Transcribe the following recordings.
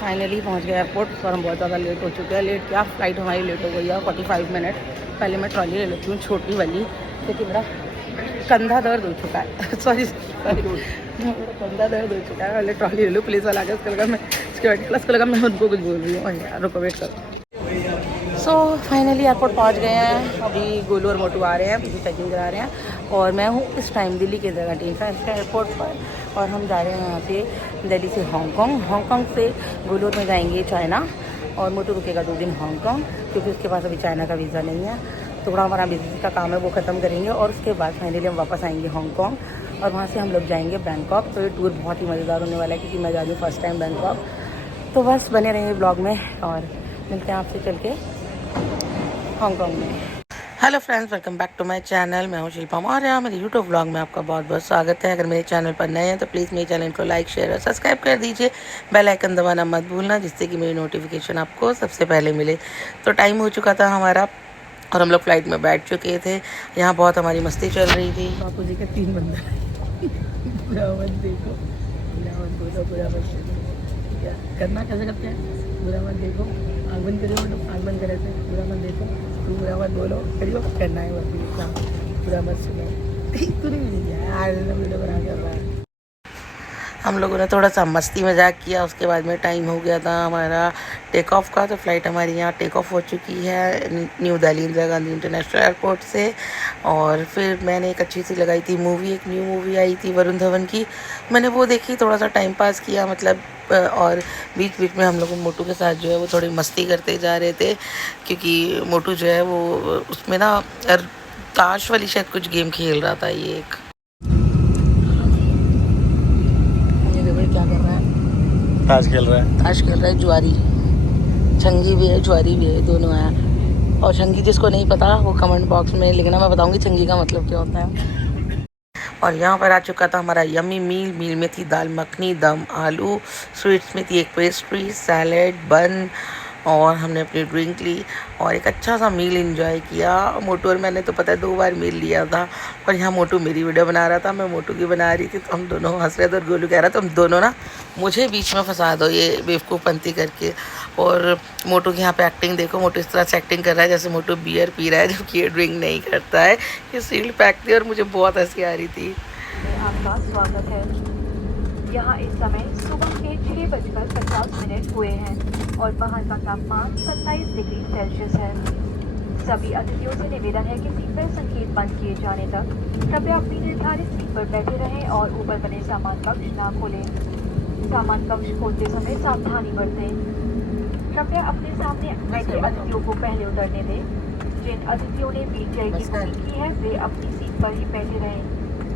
Finally पहुंच गए airport और हम बहुत ज़्यादा लेट हो चुके हैं। लेट क्या, फ्लाइट हमारी लेट हो गई है 45 मिनट। पहले मैं ट्रॉली ले लेती हूँ छोटी वाली, क्योंकि मेरा कंधा दर्द हो चुका है। सॉरी मेरा कंधा दर्द हो चुका है। पहले ट्रॉली ले लूँ, पुलिस वाला आगे उसको लगा मैं सिक्योरिटी प्लस को लगा मैं उनको कुछ बोल रही हूँ। यार रुको, वेट करो। सो फाइनली एयरपोर्ट पहुंच गए हैं। अभी गोलू और मोटू आ रहे हैं, अभी चेकिंग करा रहे हैं। और मैं हूँ इस टाइम दिल्ली के जगह इंटरनेशनल एयरपोर्ट पर, और हम जा रहे हैं यहाँ से दिल्ली से हांगकांग। हांगकांग से गोलू में जाएंगे चाइना, और मोटू रुकेगा 2 दिन हांगकांग, क्योंकि उसके पास अभी चाइना का वीज़ा नहीं है। तो थोड़ा हमारा बिजनेस का काम है वो ख़त्म करेंगे, और उसके बाद फाइनली हम वापस आएंगे हांगकांग, और वहाँ से हम लोग जाएंगे बैंकॉक। तो ये टूर बहुत ही मज़ेदार होने वाला है, क्योंकि मैं जा रही हूँ फर्स्ट टाइम बैंकॉक। तो बस बने रहेंगे ब्लॉग में, और मिलते हैं आपसे चल के हांगकांग में। Hello friends, welcome back to my channel. मैं हूं शिल्पा मौर्य। मेरे यूट्यूब व्लॉग में आपका बहुत बहुत स्वागत है। अगर मेरे चैनल पर नए हैं तो प्लीज़ मेरे चैनल को लाइक, शेयर और सब्सक्राइब कर दीजिए। बेल आइकन दबाना मत भूलना, जिससे कि मेरी नोटिफिकेशन आपको सबसे पहले मिले। तो टाइम हो चुका था हमारा, और हम लोग फ्लाइट में बैठ चुके थे। यहाँ बहुत हमारी मस्ती चल रही थी। बापू जी के 3 बंदर बुरा मत देखो, बुरा मत बोलो, बुरा मत देखो। क्या करना, कैसे करते हैं? बुरा मत देखो, आग बंद करो, आग बंद करे थे। बुरा मत देखो, तू बुरा मत बोलो, करियो करना है बस। बुरा मत सुनो। तू नहीं यार, वीडियो बना कर रहा है। हम लोगों ने थोड़ा सा मस्ती मजाक किया। उसके बाद में टाइम हो गया था हमारा टेक ऑफ का। तो फ़्लाइट हमारी यहाँ टेक ऑफ हो चुकी है new Delhi Indira Gandhi international airport से। और फिर मैंने एक अच्छी सी लगाई थी मूवी, एक न्यू मूवी आई थी वरुण धवन की, मैंने वो देखी, थोड़ा सा टाइम पास किया मतलब। और बीच बीच में हम लोग मोटू के साथ जो है वो थोड़ी मस्ती करते जा रहे थे, क्योंकि मोटू जो है वो उसमें ना ताश वाली शायद कुछ गेम खेल रहा था। ये एक क्या कर रहा है? ताश खेल रहा है। ताश खेल रहा है। जुआरी, छंगी भी है, जुआरी भी है, दोनों है। और छंगी जिसको नहीं पता वो कमेंट बॉक्स में लिखना, मैं बताऊंगी छंगी का मतलब क्या होता है। और यहाँ पर आ चुका था हमारा यम्मी मील में थी दाल मखनी, दम आलू, स्वीट्स में थी एक पेस्ट्री, सैलेड, बन, और हमने अपनी ड्रिंक ली और एक अच्छा सा मील एंजॉय किया। मोटू और मैंने तो पता है 2 बार मील लिया था। और यहाँ मोटू मेरी वीडियो बना रहा था, मैं मोटू की बना रही थी, तो हम दोनों हंस रहे थे। और गोलू कह रहा तुम दोनों ना मुझे बीच में फंसा दो ये बेवकूफ़पंती करके। और मोटू की यहाँ पे एक्टिंग देखो, मोटू इस तरह से एक्टिंग कर रहा है जैसे मोटू बियर पी रहा है, जबकि ये ड्रिंक नहीं करता है। ये सील्ड पैक थी और मुझे बहुत हंसी आ रही थी। आपका स्वागत है। यहाँ इस समय सुबह के 6:50 हुए हैं और बाहर का तापमान 27 डिग्री सेल्सियस है। सभी अतिथियों से निवेदन है कि सीट बेल्ट संकेत बंद किए जाने तक कृपया अपनी निर्धारित सीट पर बैठे रहें और ऊपर बने सामान कक्ष न खोलें। सामान कक्ष खोलते समय सावधानी बरतें। कृपया अपने सामने बैठे अतिथियों को पहले उतरने दें। जिन अतिथियों ने व्हीलचेयर की बुकिंग की है वे अपनी सीट पर ही बैठे रहें।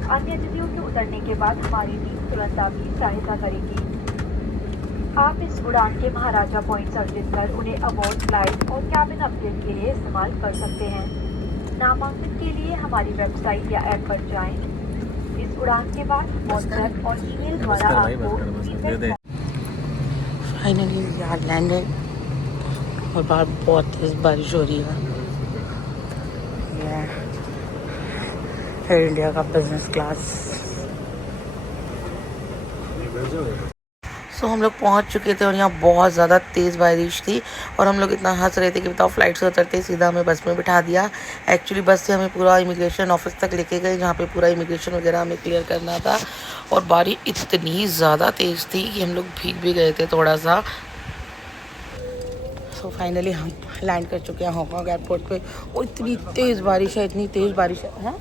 अन्य अतिथियों के उतरने के बाद हमारी टीम तुरंत आपकी सहायता करेगी। आप इस उड़ान के महाराजा पॉइंट्स अर्जित कर उन्हें अवार्ड, फ्लाइट और कैबिन अपग्रेड के लिए इस्तेमाल कर सकते हैं। नामांकन के लिए हमारी वेबसाइट या ऐप पर जाएं। इस उड़ान के बाद व्हाट्सएप और ईमेल द्वारा आपको फाइनली वी आर लैंडेड, और बाहर बहुत तेज बारिश हो रही है। एयर इंडिया का बिजनेस क्लास। सो हम लोग पहुंच चुके थे और यहाँ बहुत ज़्यादा तेज़ बारिश थी, और हम लोग इतना हंस रहे थे कि बताओ, फ्लाइट से उतरते सीधा हमें बस में बिठा दिया। एक्चुअली बस से हमें पूरा इमिग्रेशन ऑफिस तक लेके गए, जहाँ पे पूरा इमिग्रेशन वगैरह हमें क्लियर करना था। और बारिश इतनी ज़्यादा तेज़ थी कि हम लोग भीग भी गए थे थोड़ा सा। सो फाइनली हम लैंड कर चुके हैं हांगकांग एयरपोर्ट पे, और इतनी तेज़ बारिश है, इतनी तेज़ बारिश है।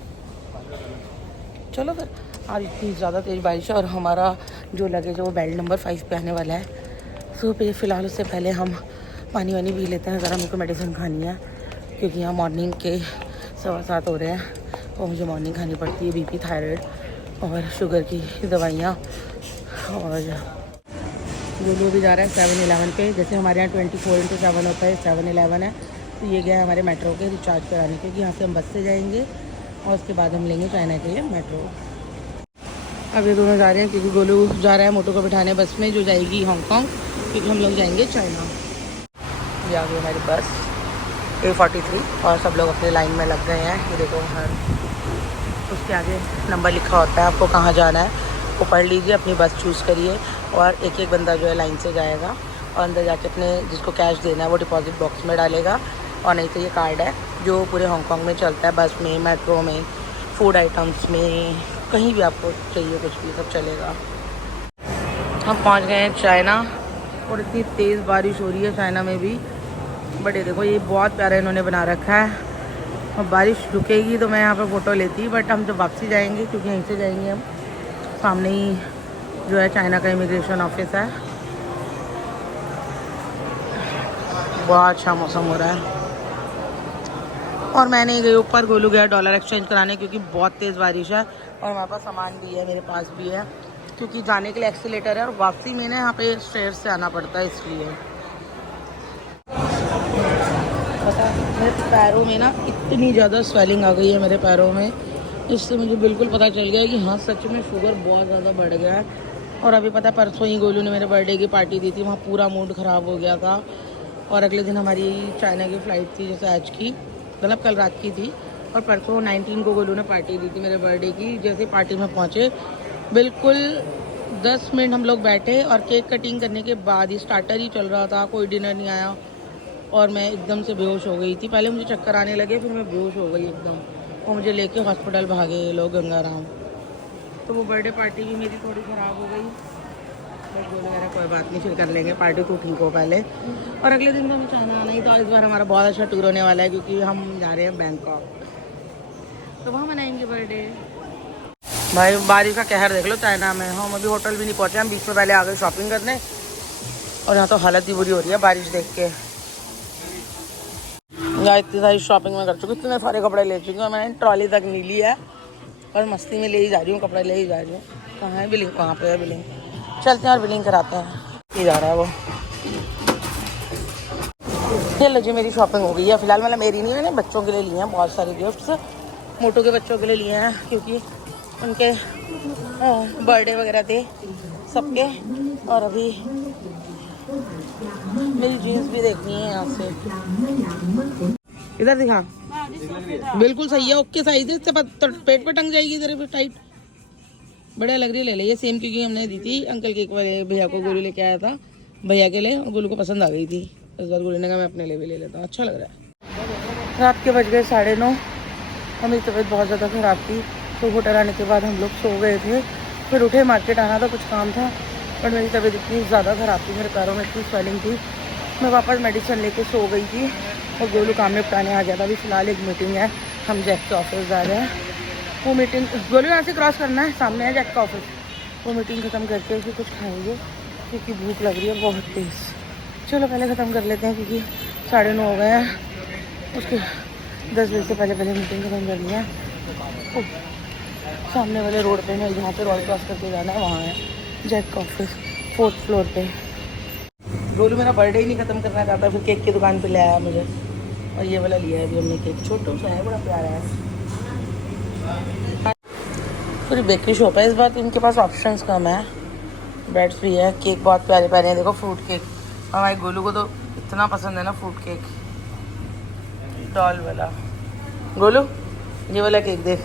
चलो फिर, और इतनी ज़्यादा तेज़ बारिश है, और हमारा जो लगेज है वो बेल्ट नंबर 5 पे आने वाला है। सो फ़िलहाल उससे पहले हम पानी वानी पी लेते हैं ज़रा, मुझको मेडिसिन खानी है, क्योंकि यहाँ मॉर्निंग के 7:15 हो रहे हैं, और मुझे मॉर्निंग खानी पड़ती है बीपी, थायराइड और शुगर की दवाइयाँ। और जो भी जा रहा है 7-11 पे, जैसे हमारे यहाँ 24/7 होता है, 7-11 है, तो ये गया है हमारे मेट्रो के रिचार्ज कराने, क्योंकि यहाँ से हम बस से जाएंगे और उसके बाद हम लेंगे चाइना के लिए मेट्रो। अब ये दोनों जा रहे हैं, क्योंकि गोलू जा रहा है मोटो को बिठाने बस में जो जाएगी हांगकांग, क्योंकि हम लोग जाएंगे चाइना। ये आ गई हमारी बस A43, और सब लोग अपने लाइन में लग गए हैं। ये देखो, हर उसके आगे नंबर लिखा होता है, आपको कहाँ जाना है वो पढ़ लीजिए, अपनी बस चूज़ करिए, और एक एक बंदा जो है लाइन से जाएगा। और अंदर जाके अपने जिसको कैश देना है वो डिपॉजिट बॉक्स में डालेगा। और नहीं तो ये कार्ड है जो पूरे हांगकांग में चलता है, बस में, मेट्रो में, फूड आइटम्स में, कहीं भी आपको चाहिए कुछ भी सब चलेगा। हम पहुंच गए हैं चाइना और इतनी तेज़ बारिश हो रही है चाइना में भी। बट ये देखो ये बहुत प्यारा इन्होंने बना रखा है। और बारिश रुकेगी तो मैं यहाँ पर फ़ोटो लेती, बट हम जब वापसी जाएंगे क्योंकि यहीं से जाएंगे हम, सामने ही जो है चाइना का इमिग्रेशन ऑफिस है। बहुत अच्छा मौसम हो रहा है। और मैं नहीं गई ऊपर, गोलू गया डॉलर एक्सचेंज कराने क्योंकि बहुत तेज़ बारिश है। और हमारे पास सामान भी है, मेरे पास भी है, क्योंकि जाने के लिए एक्सीलेटर है और वापसी में ना यहाँ पे स्टेयर्स से आना पड़ता है, इसलिए। पता है मेरे पैरों में ना इतनी ज़्यादा स्वेलिंग आ गई है मेरे पैरों में, इससे मुझे बिल्कुल पता चल गया है कि हाँ सच में शुगर बहुत ज़्यादा बढ़ गया है। और अभी पता है परसों ही गोलू ने मेरे बर्थडे की पार्टी दी थी, वहाँ पूरा मूड ख़राब हो गया था। और अगले दिन हमारी चाइना की फ़्लाइट थी, जैसे आज की, मतलब कल रात की थी, और परसों 19 को गोलू ने पार्टी दी थी मेरे बर्थडे की। जैसे पार्टी में पहुँचे बिल्कुल 10 मिनट हम लोग बैठे और केक कटिंग करने के बाद ही स्टार्टर ही चल रहा था, कोई डिनर नहीं आया और मैं एकदम से बेहोश हो गई थी। पहले मुझे चक्कर आने लगे, फिर मैं बेहोश हो गई एकदम, और मुझे लेके हॉस्पिटल भागे ये लोग गंगाराम। तो वो बर्थडे पार्टी भी मेरी थोड़ी ख़राब हो गई, बट बोले मेरा कोई बात नहीं, फिर कर लेंगे, पार्टी तो ठीक हो पहले। और अगले दिन तो हमें चाइना आना ही था। इस बार हमारा बहुत अच्छा टूर होने वाला है क्योंकि हम जा रहे हैं बैंकॉक, तो वहाँ मनाएंगे बर्थडे। भाई बारिश का कहर देख लो चाइना में। हम अभी होटल भी नहीं पहुँचे, हम बीच में पहले आ गए शॉपिंग करने, और यहाँ तो हालत ही बुरी हो रही है बारिश देख के। या इतनी सारी शॉपिंग में कर चुकी, इतने सारे कपड़े ले चुकी हूँ, मैंने ट्रॉली तक नहीं ली है और मस्ती में ले ही जा रही हूँ, कपड़े ले ही जा रही हूँ। कहाँ है बिलिंग? कहाँ पे है बिलिंग? चलते हैं और बिलिंग कराते हैं। ये जा रहा है वो। चलो जी मेरी शॉपिंग हो गई है फिलहाल, मतलब मेरी नहीं, मैंने बच्चों के लिए लिए हैं बहुत सारे गिफ्ट्स। मोटू के बच्चों के लिए लिए हैं क्योंकि उनके बर्थडे वगैरह थे सबके। और अभी मेरी जीन्स भी देखनी है यहाँ से, इधर दिखा, बिल्कुल सही है, ओके साइज है, इससे पेट पे टंग जाएगी तेरे पे टाइट, बढ़िया लग रही है। ले ले ये सेम, क्योंकि हमने दी थी अंकल के एक बार भैया को, गोलू लेके आया था भैया के लिए, और गोलू को पसंद आ गई थी। इस बार गोलू ने कहा मैं अपने लिए भी ले लेता हूँ, अच्छा लग रहा है। रात के बज गए 9:30 और मेरी तबीयत बहुत ज़्यादा ख़राब थी, तो होटल आने के बाद हम लोग सो गए थे। फिर उठे, मार्केट आना था, कुछ काम था, और मेरी तबीयत इतनी ज़्यादा ख़राब थी, मेरे पैरों में इतनी स्वेलिंग थी, मैं वापस मेडिसिन लेके सो गई थी। और गोलू काम निपटाने आ गया था। अभी फ़िलहाल एक मीटिंग है, हम जैक के ऑफिस जा रहे हैं। वो मीटिंग गोलू यहाँ से क्रॉस करना है, सामने है जैक का ऑफिस। वो मीटिंग ख़त्म करके फिर कुछ खाएंगे क्योंकि भूख लग रही है बहुत तेज़। चलो पहले ख़त्म कर लेते हैं क्योंकि 9:30 हो गए हैं। उसके 10 बजे से पहले मीटिंग ख़त्म कर लिया है। सामने वाले रोड पे है, जहाँ पे रोड क्रॉस करके जाना है, वहाँ है जैक का ऑफिस, 4th फ्लोर पे। गोलू मेरा बर्थडे ही नहीं ख़त्म करना चाहता, फिर केक की दुकान पे ले आया मुझे, और ये वाला लिया है अभी हमने केक, छोटा सा है, बड़ा प्यारा है। पूरी बेकरी शॉप है इस बार, तो इनके पास ऑप्शंस कम है, ब्रेड्स भी है, केक बहुत प्यारे प्यारे हैं। देखो फ्रूट केक, और हमारे गोलू को तो इतना पसंद है ना फ्रूट केक, डॉल वाला। गोलू ये वाला केक देख,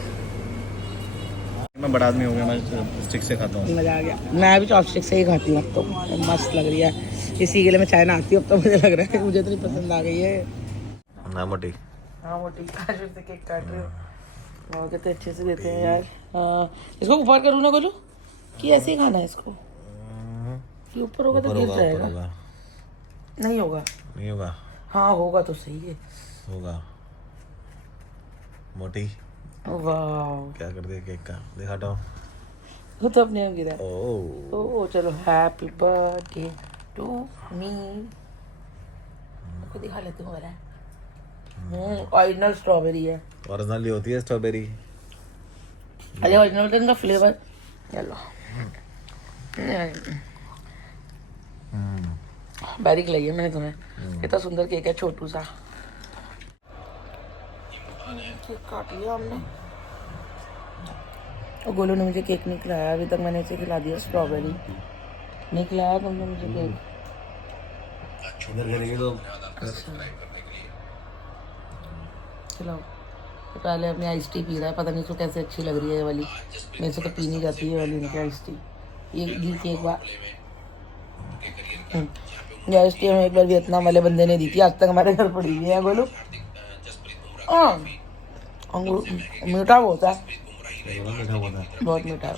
मैं बड़ा आदमी हो गया, मैं स्टिक से खाता हूँ। मज़ा आ गया। मैं भी चॉपस्टिक से ही खाती हूँ अब तो, मस्त लग रही है। इसी के लिए मैं चाइना आती हूँ अब तो, मुझे लग रहा है मुझे इतनी पसंद आ गई है। ना मोटी, हाँ मोटी, आज से केक काट रही हूँ। हाँ कितने अच्छे से देते हैं यार। हाँ इसको ऊपर करूँ ना गोलू, कि ऐसे ही खाना है इसको? कि ऊपर होगा तो गिर जाएगा? नहीं होगा, नहीं होगा, हाँ होगा तो सही है, होगा। मोटी वाह क्या कर दिया केक का, दिखा दो। वो तो अपने आप गिरा। ओह ओ चलो, हैप्पी बर्थडे टू मी, को दिखा लेती हूँ मेरा। ओरिजिनल स्ट्रॉबेरी है, ओरिजिनली होती है स्ट्रॉबेरी। अरे ओरिजिनल तो इनका फ्लेवर। चलो बारीक लगी है मैंने तुम्हें, इतना सुंदर केक है, छोटू सा केक काट लिया हमने। और गोलू ने मुझे केक नहीं खिलाया अभी तक, मैंने इसे खिला दिया स्ट्रॉबेरी। नहीं खिलाया तुमने मुझे केक? खिलाओ। तो पहले अपनी आइस टी पी रहा है, पता नहीं इसको कैसे अच्छी लग रही है ये वाली, मेरे से तो पी नहीं जाती है वाली इनकी आइस टी। ये केक गैस की हमें एक बार वियतनाम वाले बंदे ने दी थी, आज तक हमारे घर पड़ी हुई है। बोलो मीठा बहुत है, बहुत मीठा।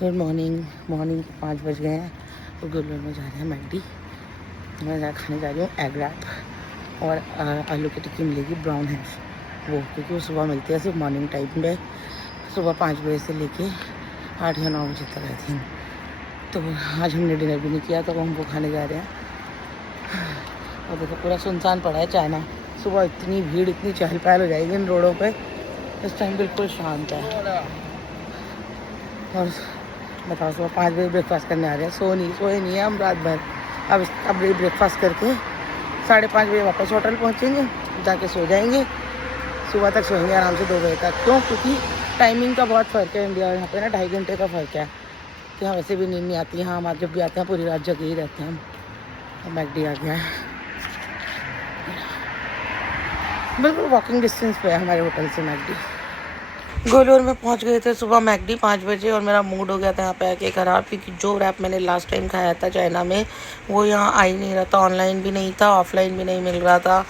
Good morning. मॉर्निंग 5 बज गए हैं और गुलर में जा रहे हैं मैकडी। मैं खाने जा रही हूँ एग रैप और आलू की टिक्की मिलेगी ब्राउन है वो, क्योंकि वो सुबह मिलती है सिर्फ मॉर्निंग टाइम में, सुबह 5 बजे से लेके 8 या 9 बजे तक आई थिंक। तो आज हमने डिनर भी नहीं किया, तो हम वो खाने जा रहे हैं। और देखो पूरा सुनसान पड़ा है चाइना। सुबह इतनी भीड़, इतनी चहल पहल हो जाएगी इन रोडों पे, इस टाइम बिल्कुल शांत है। और बताओ सुबह 5 बजे ब्रेकफास्ट करने आ रहे हैं। सोए नहीं है हम रात भर। अब ब्रेकफास्ट करके 5:30 बजे वापस होटल पहुँचेंगे, जाके सो जाएंगे। सुबह तक सोएंगे आराम से 2 बजे तक। क्यों? क्योंकि टाइमिंग का बहुत फ़र्क है इंडिया और यहाँ पे ना 2.5 घंटे का फ़र्क है। तो यहाँ वैसे भी नींद नहीं आती। हाँ, हम जब भी आते हैं पूरी रात जगे ही रहते हैं हम। मैकडी आ गया है, बिल्कुल वॉकिंग डिस्टेंस पे है हमारे होटल से मैकडी। गोलोर में पहुंच गए थे सुबह मैकडी 5 बजे और मेरा मूड हो गया था यहाँ पे आके ख़राब, क्योंकि जो रैप मैंने लास्ट टाइम खाया था चाइना में वो यहाँ आ ही नहीं रहा था। ऑनलाइन भी नहीं था, ऑफलाइन भी नहीं मिल रहा था।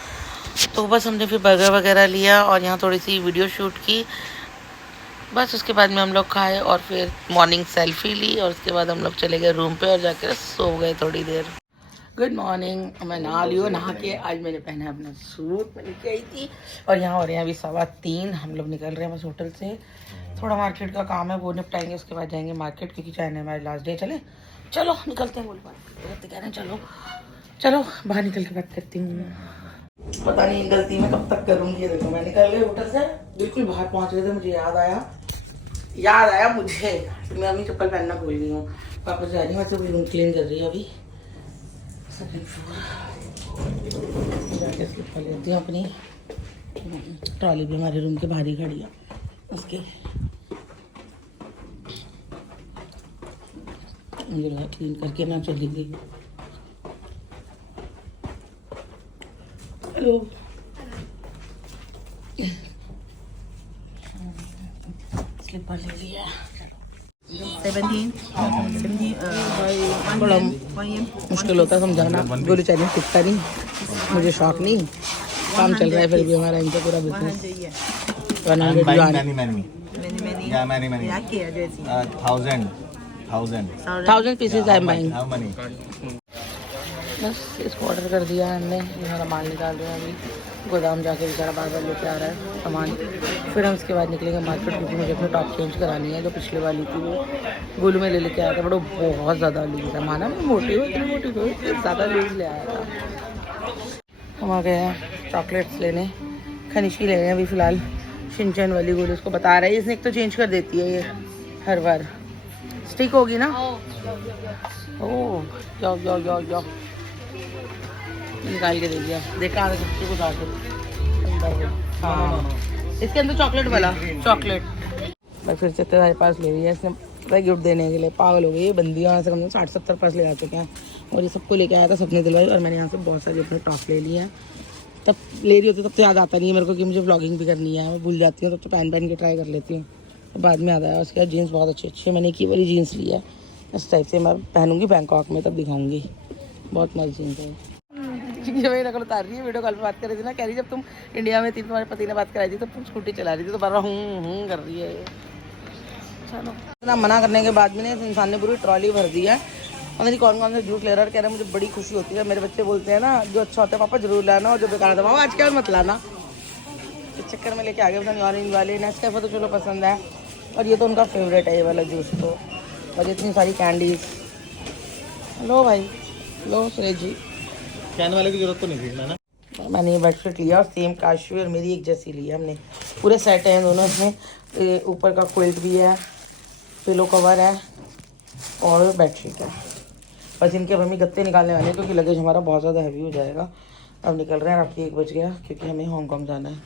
तो बस हमने फिर बर्गर वगैरह लिया और यहाँ थोड़ी सी वीडियो शूट की। बस उसके बाद में हम लोग खाए और फिर मॉर्निंग सेल्फी ली और उसके बाद हम लोग चले गए रूम पे और जाकर सो गए थोड़ी देर। Good morning. मैं नहा लियो, नहा के आज मैंने पहना है अपना सूट, मैं लेके आई थी। और यहाँ हो रहे हैं अभी 3:15। हम लोग निकल रहे हैं बस होटल से। थोड़ा मार्केट का काम है, वो निपटाएंगे, उसके बाद जाएंगे मार्केट, क्योंकि चाइना हमारे लास्ट डे। चलो निकलते हैं। बोल बात कह रहे हैं, चलो बाहर निकल के बात करती हूँ। पता नहीं गलती मैं कब तक करूँगी। देखो मैं निकल गई होटल से, बिल्कुल बाहर पहुँच गए थे, मुझे याद आया मुझे तो मैं अपनी चप्पल पहनना भूल गई हूँ। वापस जा रही हूँ, वैसे रूम क्लीन कर रही है अभी। सेकंड फ्लोर जाके स्लिप कर लेती हूँ अपनी। ट्रॉली भी हमारे रूम के बाहर ही खड़ी है उसके। मुझे क्लीन करके ना चली गई। हेलो, स्लीपर ले लिया। 17 बड़ा मुश्किल होता है समझाना। गोलू चाइनीज सीखता नहीं, मुझे शौक नहीं, काम चल रहा है फिर भी हमारा इनका पूरा business. 100 yuan। Thousand pieces I am buying। बस इसको ऑर्डर कर दिया है हमने। ये हमारा माल निकाल रहे हैं अभी। गोदाम जाके बेचारा बार बार लेके आ रहा है सामान। फिर हम उसके बाद निकलेंगे मार्केट, क्योंकि मुझे अपनी टॉप चेंज करानी है। जो पिछले वाली थी वो गोलू में लेके आया था, बड़ा बहुत ज़्यादा लूज है। माना मैं मोटी हो, इतनी मोटी हो, इतनी ज़्यादा लूज ले आया था। हम आ गए हैं चॉकलेट्स लेने। खनिशी ले रहे हैं अभी फ़िलहाल, शिनचैन वाली। गोलू उसको बता रहा है, इसने एक तो चेंज कर देती है ये हर बार। स्टिक होगी ना? ओह जाओ निकाल के दे दिया। देखा सबसे कुछ आके अंदर। हाँ, इसके अंदर चॉकलेट वाला चॉकलेट। मैं फिर से तुम्हारे पास ले रही है इसने, पता गिफ्ट देने के लिए। पागल हो गई ये बंदी। यहाँ से कम से कम 60-70 पास ले आ चुके हैं और ये सबको लेके आया था, सबने दिलवाई। और मैंने यहाँ से बहुत सारी अपने टॉप ले लिए हैं। तब ले रही होती तब तो याद आता नहीं है मेरे को कि मुझे व्लॉगिंग भी करनी है। मैं भूल जाती हूँ, तब तो पहन के ट्राई कर लेती हूँ, तो बाद में याद आया। उसके बाद जीन्स बहुत अच्छी मैंने की वाली जीन्स ली है, इस टाइप से मैं पहनूंगी बैंकॉक में, तब दिखाऊंगी। बहुत मस्त जीन्स है। मेरी नकल उतार रही है, वीडियो कॉल पे बात कर रही थी ना, कह रही जब तुम इंडिया में थी तुम्हारे पति ने बात कराई थी तो तुम स्कूटी चला रही थी, तो बार हूँ कर रही है। चलो इतना मना करने के बाद में ना इस इंसान ने पूरी ट्रॉली भर दी है। पता नहीं कौन से जूस ले रहा है। कह रहा है मुझे बड़ी खुशी होती है। मेरे बच्चे बोलते हैं ना, जो अच्छा होता है पापा जरूर लाना और जो बेकार होता है पापा आज क्या मत लाना। इस चक्कर में लेके आ गए। पता नहीं ऑरेंज वाले नेस्कैफे तो चलो पसंद है, और ये तो उनका फेवरेट है ये वाला जूस। तो और इतनी सारी कैंडीज। लो भाई लो सुरेश जी। कहने वाले की जरूरत तो नहीं थी ना। मैंने ये बेडशीट लिया और सेम काशवी और मेरी एक जैसी ली है हमने। पूरे सेट हैं दोनों इसमें। ऊपर का क्विल्ट भी है, पिलो कवर है और बेडशीट है। बस इनके अब हमें गत्ते निकालने वाले हैं, क्योंकि लगेज हमारा बहुत ज़्यादा हैवी हो जाएगा। अब निकल रहे हैं, रात के 1 बज गया, क्योंकि हमें हांगकांग जाना है।